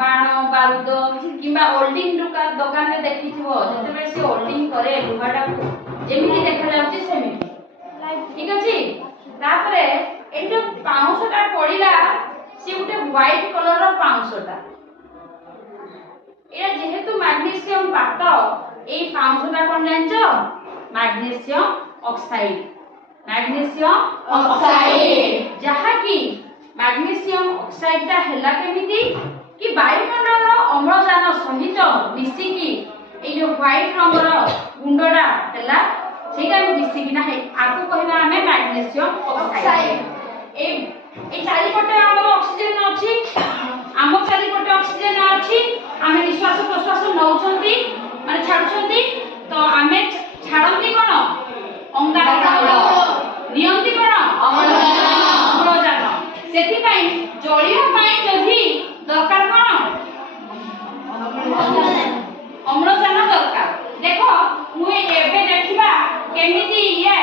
बाण बारूद किंबा ओल्डिंग दुकान में देखि थो जते से ओल्डिंग करे लुहाटा जेमिति देखा जाउची सेमिति ठीक अछि तापरे ए जो पाउंसटा पड़िला से उठे व्हाइट कलर रो पाउंसटा एरा जेहेतु मैग्नीशियम पाट ए पाउंसटा कोन जानचो मैग्नीशियम ऑक्साइड जहा कि मैग्नीशियम ऑक्साइड ता हैला केमिति कि वायुमंडल अम्लजान सहित मिसी कि ए जो व्हाइट रंगर गुंडडा हैला सेटा मिसी कि ना है आको कहबा हमें मैग्नीशियम ऑक्साइड ए चारि पटे हमर ऑक्सीजन अछि आम चारि पटे ऑक्सीजन अछि आमे निश्वास प्रश्वास नउछंती माने छाडुछंती तो आमे छाडंती कोन अंगारकाम्ल नियंती कोन अम्लजान सेति पई जळियो पई जदि दरकार कोन अम्लजान दरकार देखो मु एबे देखिबा केमिति ये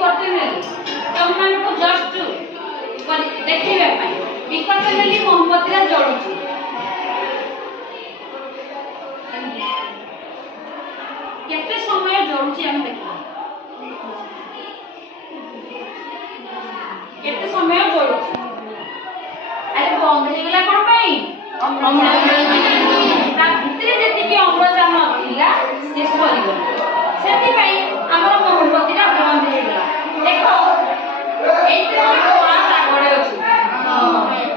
करते हैं तुम मान को जस्ट देखिबे पई बिकते मेली मोमबत्ती रा जळुची केते समय जळुची हम देखिबा केते समय जळुची अरे बंद हे गेला कोन पई अम्लजान ता भितरे जेति कि अम्लजान थिला से सरी गला सेति पई हमर मोमबत्ती रा बंद हे गेला देखो एते कोआ लागड़े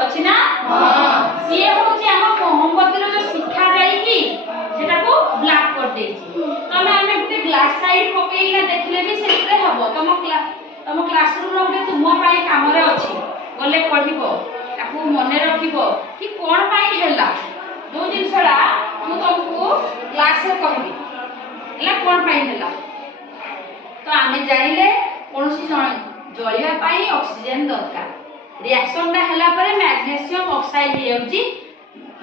अछि ना सिए होची हम मोमबत्ती रो जो शिखा जाई कि सेटा को ब्लैक कर देछि तमे हमें गुटे ग्लास साइड पकेइला देखले भी सेते हबो तम क्लासरूम रो गुटे तुम पाई काम रे अछि गले पढिबो ताकू मने रखिबो कि कोन पाई हैला जो जिनसडा मु तुमको क्लास रे कहबी एला कोन पाई हैला तो आमे जानिले कोनसी जळिया पाई ऑक्सीजन दरकार रिएक्शन दा हला परे मैग्नीशियम ऑक्साइड हेउची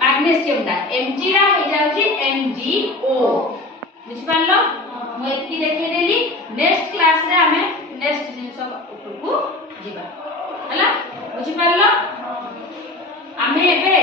मैग्नीशियम दा Mg रा हे जाउची MgO बुझि पारलो मु एति देखै देली नेक्स्ट क्लास रे हमें नेक्स्ट जिंस ऊपर को जीवा हला बुझि पारलो आमे एबे